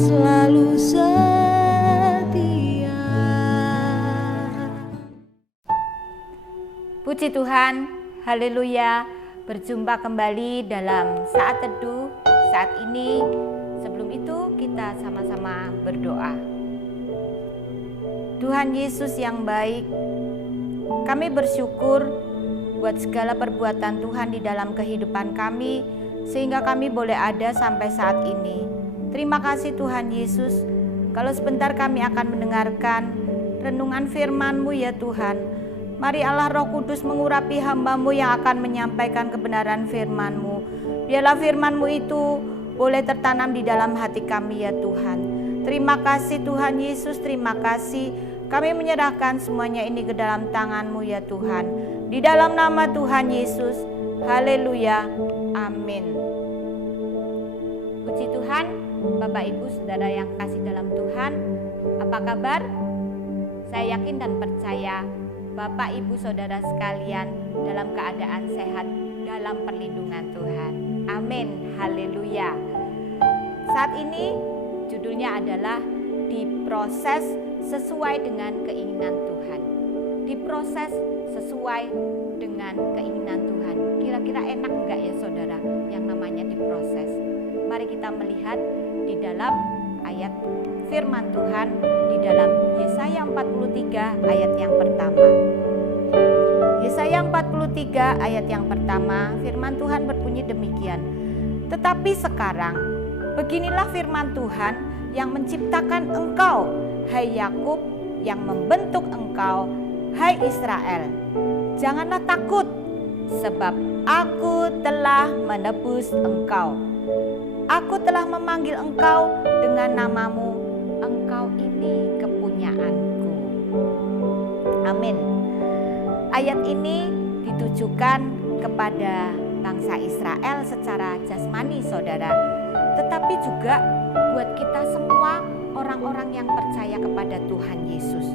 selalu setia. Puji Tuhan, haleluya. Berjumpa kembali dalam saat teduh saat ini. Sebelum itu kita sama-sama berdoa. Tuhan Yesus yang baik, kami bersyukur buat segala perbuatan Tuhan di dalam kehidupan kami, sehingga kami boleh ada sampai saat ini. Terima kasih Tuhan Yesus, kalau sebentar kami akan mendengarkan renungan firman-Mu ya Tuhan. Mari Allah Roh Kudus mengurapi hamba-Mu yang akan menyampaikan kebenaran firman-Mu. Biarlah firman-Mu itu boleh tertanam di dalam hati kami ya Tuhan. Terima kasih Tuhan Yesus, terima kasih. Kami menyerahkan semuanya ini ke dalam tangan-Mu ya Tuhan. Di dalam nama Tuhan Yesus, haleluya, amin. Puji Tuhan, Bapak Ibu Saudara yang kasih dalam Tuhan, apa kabar? Saya yakin dan percaya Bapak Ibu Saudara sekalian dalam keadaan sehat dalam perlindungan Tuhan. Amin, haleluya. Saat ini judulnya adalah diproses sesuai dengan keinginan Tuhan. Diproses sesuai dengan keinginan Tuhan. Kira-kira enak enggak ya saudara yang namanya diproses? Mari kita melihat di dalam ayat firman Tuhan di dalam Yesaya 43 ayat yang pertama. Yesaya 43 ayat yang pertama, firman Tuhan berbunyi demikian. Tetapi sekarang, beginilah firman Tuhan yang menciptakan engkau, hai Yakub, yang membentuk engkau, hai Israel. Janganlah takut, sebab aku telah menebus engkau. Aku telah memanggil engkau dengan namamu, engkau ini kepunyaanku. Amin. Ayat ini ditujukan kepada bangsa Israel secara jasmani saudara, tetapi juga buat kita semua orang-orang yang percaya kepada Tuhan Yesus.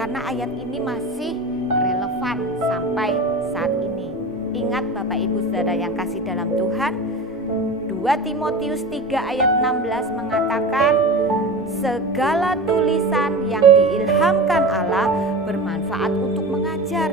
Karena ayat ini masih relevan sampai saat ini. Ingat Bapak Ibu Saudara yang kasih dalam Tuhan, 2 Timotius 3 ayat 16 mengatakan, segala tulisan yang diilhamkan Allah bermanfaat untuk mengajar,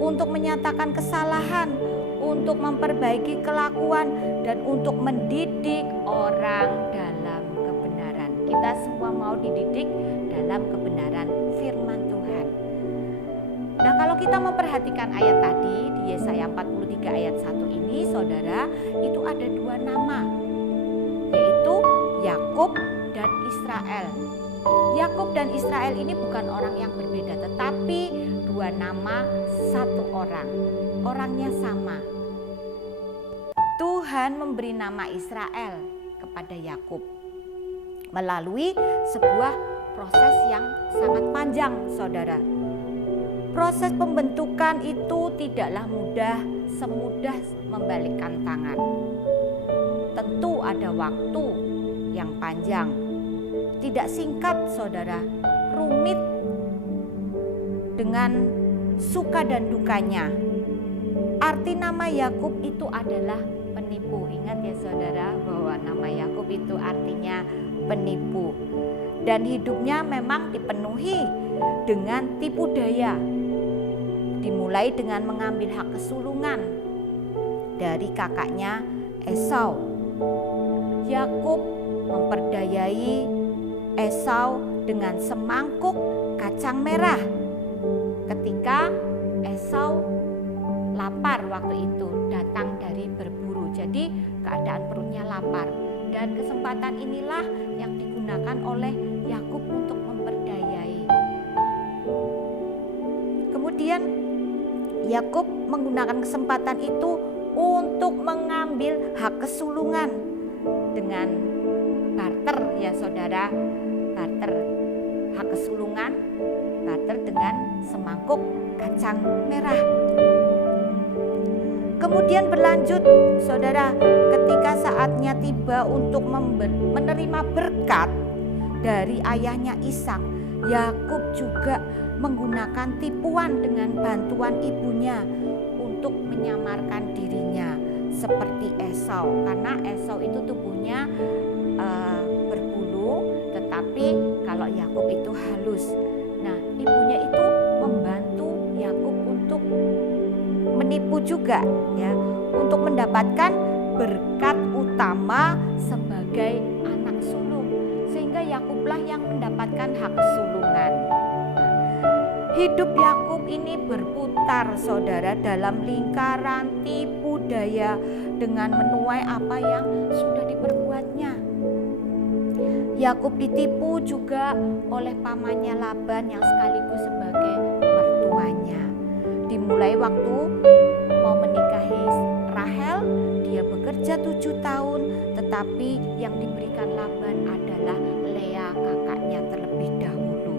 untuk menyatakan kesalahan, untuk memperbaiki kelakuan, dan untuk mendidik orang dalam kebenaran. Kita semua mau dididik dalam kebenaran firman Tuhan. Nah, kalau kita memperhatikan ayat tadi di Yesaya 43 ayat 1 ini, saudara, itu ada dua nama, yaitu Yakub dan Israel. Yakub dan Israel ini bukan orang yang berbeda, tetapi dua nama satu orang. Orangnya sama. Tuhan memberi nama Israel kepada Yakub melalui sebuah proses yang sangat panjang, saudara. Proses pembentukan itu tidaklah mudah, semudah membalikkan tangan. Tentu ada waktu yang panjang, tidak singkat saudara, rumit dengan suka dan dukanya. Arti nama Yakub itu adalah penipu. Ingat ya saudara bahwa nama Yakub itu artinya penipu. Dan hidupnya memang dipenuhi dengan tipu daya. Dimulai dengan mengambil hak kesulungan dari kakaknya Esau. Yakub memperdayai Esau dengan semangkuk kacang merah ketika Esau lapar waktu itu, datang dari berburu. Jadi keadaan perutnya lapar, dan kesempatan inilah yang digunakan oleh Yakub untuk memperdayai. Kemudian Yakub menggunakan kesempatan itu untuk mengambil hak kesulungan dengan barter ya saudara, barter hak kesulungan, barter dengan semangkuk kacang merah. Kemudian berlanjut saudara, ketika saatnya tiba untuk menerima berkat dari ayahnya Ishak, Yakub juga menggunakan tipuan dengan bantuan ibunya untuk menyamarkan dirinya seperti Esau, karena Esau itu tubuhnya berbulu ditipu juga ya untuk mendapatkan berkat utama sebagai anak sulung, sehingga Yakublah yang mendapatkan hak sulungan. Hidup Yakub ini berputar saudara dalam lingkaran tipu daya dengan menuai apa yang sudah diperbuatnya. Yakub ditipu juga oleh pamannya Laban yang sekaligus sebagai mertuanya. Dimulai waktu mau menikahi Rahel, dia bekerja 7 tahun, tetapi yang diberikan Laban adalah Lea kakaknya terlebih dahulu.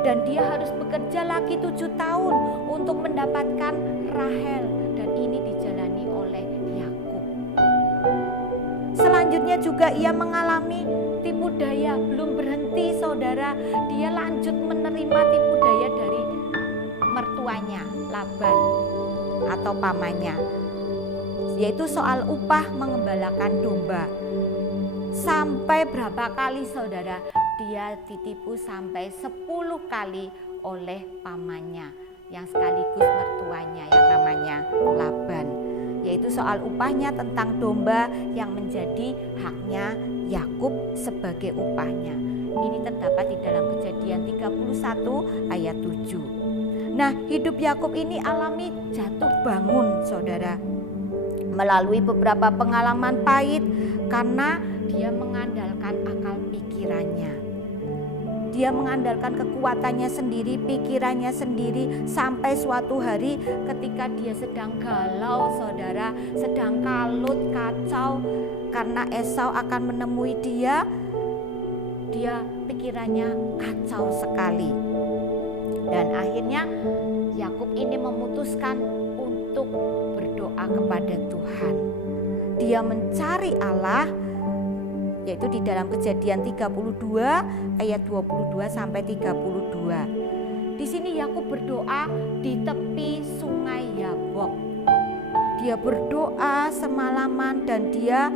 Dan dia harus bekerja lagi 7 tahun untuk mendapatkan Rahel, dan ini dijalani oleh Yakub. Selanjutnya juga ia mengalami tipu daya, belum berhenti saudara, dia lanjut menerima tipu daya dari mertuanya Laban atau pamannya, yaitu soal upah mengembalakan domba. Sampai berapa kali saudara, dia ditipu sampai 10 kali oleh pamannya yang sekaligus mertuanya yang namanya Laban, yaitu soal upahnya tentang domba yang menjadi haknya Yakub sebagai upahnya. Ini terdapat di dalam Kejadian 31 ayat 7. Nah, hidup Yakub ini alami jatuh bangun saudara, melalui beberapa pengalaman pahit karena dia mengandalkan akal pikirannya. Dia mengandalkan kekuatannya sendiri, pikirannya sendiri, sampai suatu hari ketika dia sedang galau saudara, sedang kalut, kacau karena Esau akan menemui dia pikirannya kacau sekali. Dan akhirnya Yakub ini memutuskan untuk berdoa kepada Tuhan. Dia mencari Allah, yaitu di dalam Kejadian 32 ayat 22 sampai 32. Di sini Yakub berdoa di tepi sungai Yabok. Dia berdoa semalaman dan dia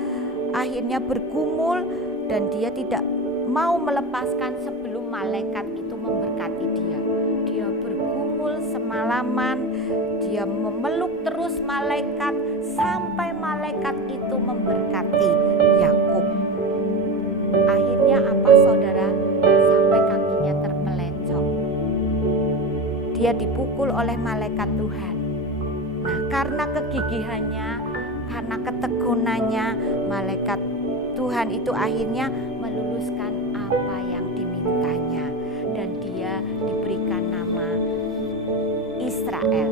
akhirnya bergumul dan dia tidak mau melepaskan sebelum malaikat itu memberkati dia. Dia bergumul semalaman, dia memeluk terus malaikat sampai malaikat itu memberkati Yakub. Akhirnya apa saudara? Sampai kakinya terpelencong. Dia dipukul oleh malaikat Tuhan. Nah, karena kegigihannya, karena ketekunannya, malaikat Tuhan itu akhirnya meluluskan apa yang dimintanya. Dan dia diberikan nama Israel.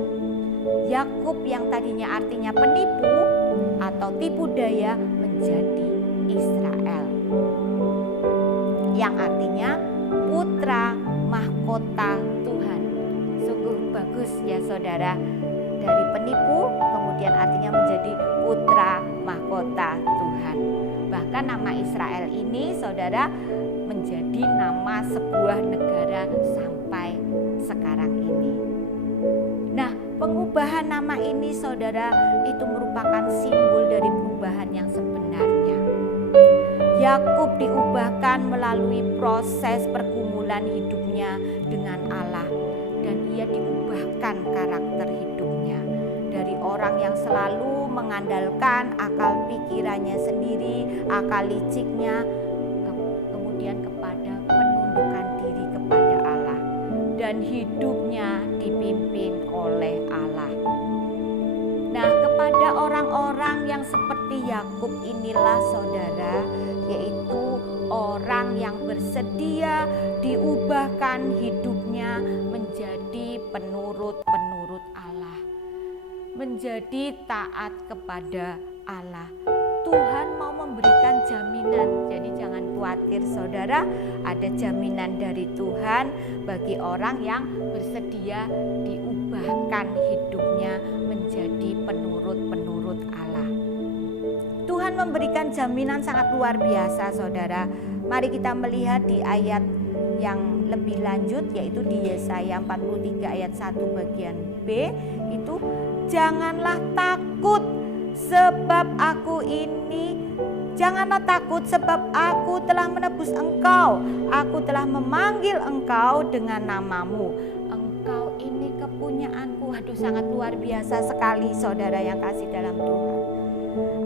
Yakub yang tadinya artinya penipu atau tipu daya menjadi Israel, yang artinya putra mahkota Tuhan. Sungguh bagus ya saudara, dari penipu kemudian artinya menjadi putra mahkota Tuhan. Bahkan nama Israel ini saudara menjadi nama sebuah negara sampai sekarang ini. Nah, pengubahan nama ini saudara itu merupakan simbol dari perubahan yang sebenarnya. Yakub diubahkan melalui proses pergumulan hidupnya dengan Allah, dan ia diubahkan karakter hidupnya dari orang yang selalu mengandalkan akal pikirannya sendiri, akal liciknya, kemudian kepada penundukan diri kepada Allah, dan hidupnya dipimpin oleh Allah. Nah, kepada orang-orang yang seperti Yakub inilah saudara, yaitu orang yang bersedia diubahkan hidupnya menjadi penurut-penurut Allah, menjadi taat kepada Allah. Tuhan mau memberikan jaminan, jadi jangan khawatir saudara, ada jaminan dari Tuhan bagi orang yang bersedia diubahkan hidupnya menjadi penurut-penurut Allah. Tuhan memberikan jaminan sangat luar biasa saudara. Mari kita melihat di ayat yang lebih lanjut, yaitu di Yesaya 43 ayat 1 bagian B, itu janganlah takut sebab aku ini, janganlah takut sebab aku telah menebus engkau, aku telah memanggil engkau dengan namamu. Engkau ini kepunyaanku, Waduh, sangat luar biasa sekali saudara yang kasih dalam Tuhan.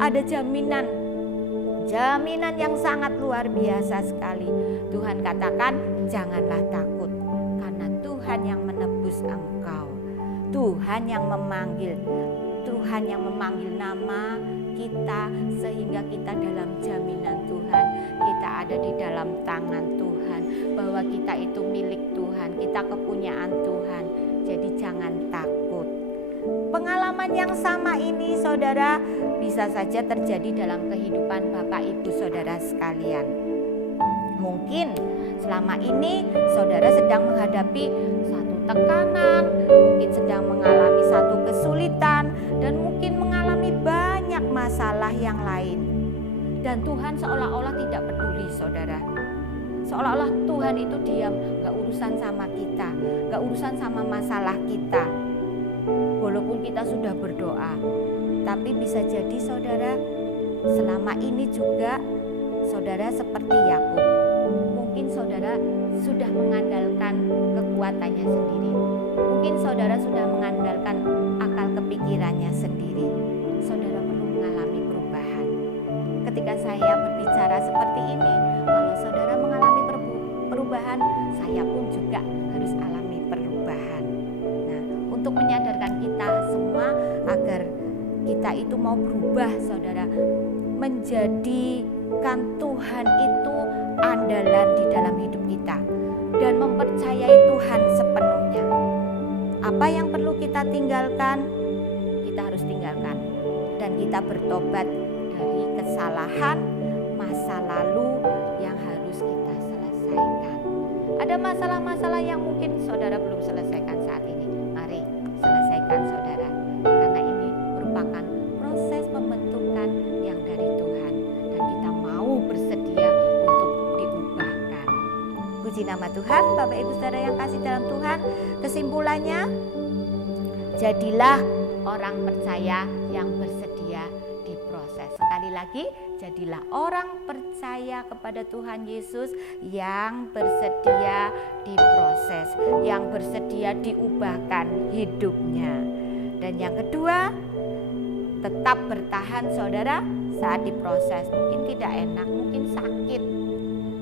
Ada jaminan yang sangat luar biasa sekali. Tuhan katakan janganlah takut, karena Tuhan yang menebus engkau. Tuhan yang memanggil nama kita, sehingga kita dalam jaminan Tuhan. Kita ada di dalam tangan Tuhan, bahwa kita itu milik Tuhan, kita kepunyaan Tuhan. Jadi jangan takut. Pengalaman yang sama ini saudara bisa saja terjadi dalam kehidupan Bapak Ibu saudara sekalian. Mungkin selama ini saudara sedang menghadapi satu tekanan, mungkin sedang mengalami satu kesulitan, dan mungkin mengalami banyak masalah yang lain. Dan Tuhan seolah-olah tidak peduli saudara. Seolah-olah Tuhan itu diam, gak urusan sama kita, gak urusan sama masalah kita. Walaupun kita sudah berdoa, tapi bisa jadi saudara selama ini juga saudara seperti Yakub. Mungkin saudara sudah mengandalkan kekuatannya sendiri. Mungkin saudara sudah mengandalkan akal kepikirannya sendiri. Saudara perlu mengalami perubahan. Ketika saya berbicara seperti ini, kalau saudara mengalami perubahan, saya pun juga harus alami perubahan. Nah, untuk menyadarkan kita semua agar kita itu mau berubah saudara, menjadikan Tuhan itu andalan di dalam hidup kita dan mempercayai Tuhan sepenuhnya. Apa yang perlu kita tinggalkan, kita harus tinggalkan, dan kita bertobat dari kesalahan masa lalu yang harus kita selesaikan. Ada masalah-masalah yang mungkin saudara belum selesaikan saat ini. Mari selesaikan saudara, karena ini merupakan proses pembentukan yang dari Tuhan, dan kita mau bersedia untuk diubahkan. Puji nama Tuhan. Bapak Ibu saudara yang kasih dalam Tuhan, kesimpulannya, jadilah orang percaya yang bersedia diproses. Sekali lagi, jadilah orang percaya kepada Tuhan Yesus yang bersedia diproses, yang bersedia diubahkan hidupnya. Dan yang kedua, tetap bertahan saudara saat diproses. Mungkin tidak enak, mungkin sakit,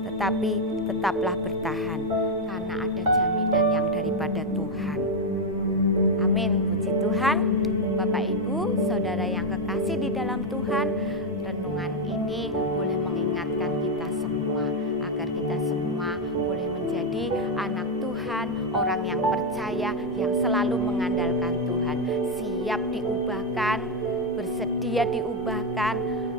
tetapi tetaplah bertahan karena ada jaminan yang daripada Tuhan. Amin. Puji Tuhan. Bapak Ibu saudara yang kekasih di dalam Tuhan, renungan ini boleh mengingatkan kita semua agar kita semua boleh menjadi anak Tuhan, orang yang percaya, yang selalu mengandalkan Tuhan, siap diubahkan, bersedia diubahkan,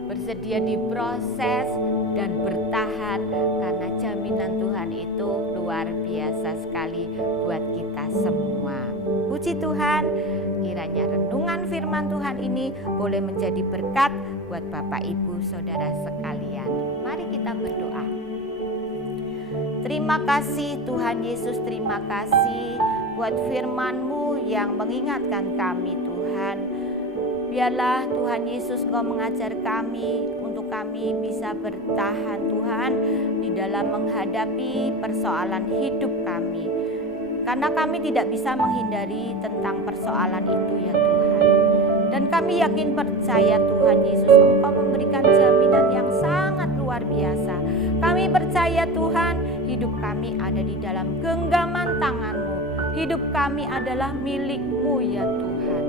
bersedia diproses, dan bertahan, karena jaminan Tuhan itu luar biasa sekali buat kita semua. Puji Tuhan, kiranya renungan firman Tuhan ini boleh menjadi berkat buat Bapak Ibu saudara sekalian. Mari kita berdoa. Terima kasih Tuhan Yesus, terima kasih buat firman-Mu yang mengingatkan kami Tuhan. Biarlah Tuhan Yesus Engkau mengajar kami untuk kami bisa bertahan Tuhan di dalam menghadapi persoalan hidup kami. Karena kami tidak bisa menghindari tentang persoalan itu ya Tuhan. Dan kami yakin percaya Tuhan Yesus Engkau memberikan jaminan yang sangat luar biasa. Kami percaya Tuhan, hidup kami ada di dalam genggaman tangan-Mu. Hidup kami adalah milik-Mu ya Tuhan.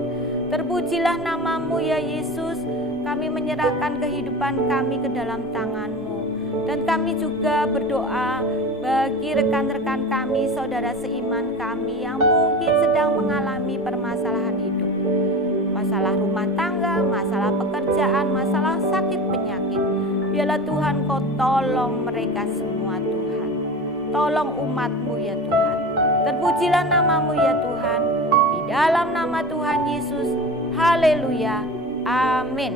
Terpujilah nama-Mu ya Yesus. Kami menyerahkan kehidupan kami ke dalam tangan-Mu. Dan kami juga berdoa bagi rekan-rekan kami, saudara seiman kami yang mungkin sedang mengalami permasalahan hidup. Masalah rumah tangga, masalah pekerjaan, masalah sakit penyakit. Biarlah Tuhan Kau tolong mereka semua Tuhan. Tolong umat-Mu ya Tuhan. Terpujilah nama-Mu ya Tuhan. Di dalam nama Tuhan Yesus. Haleluya. Amin.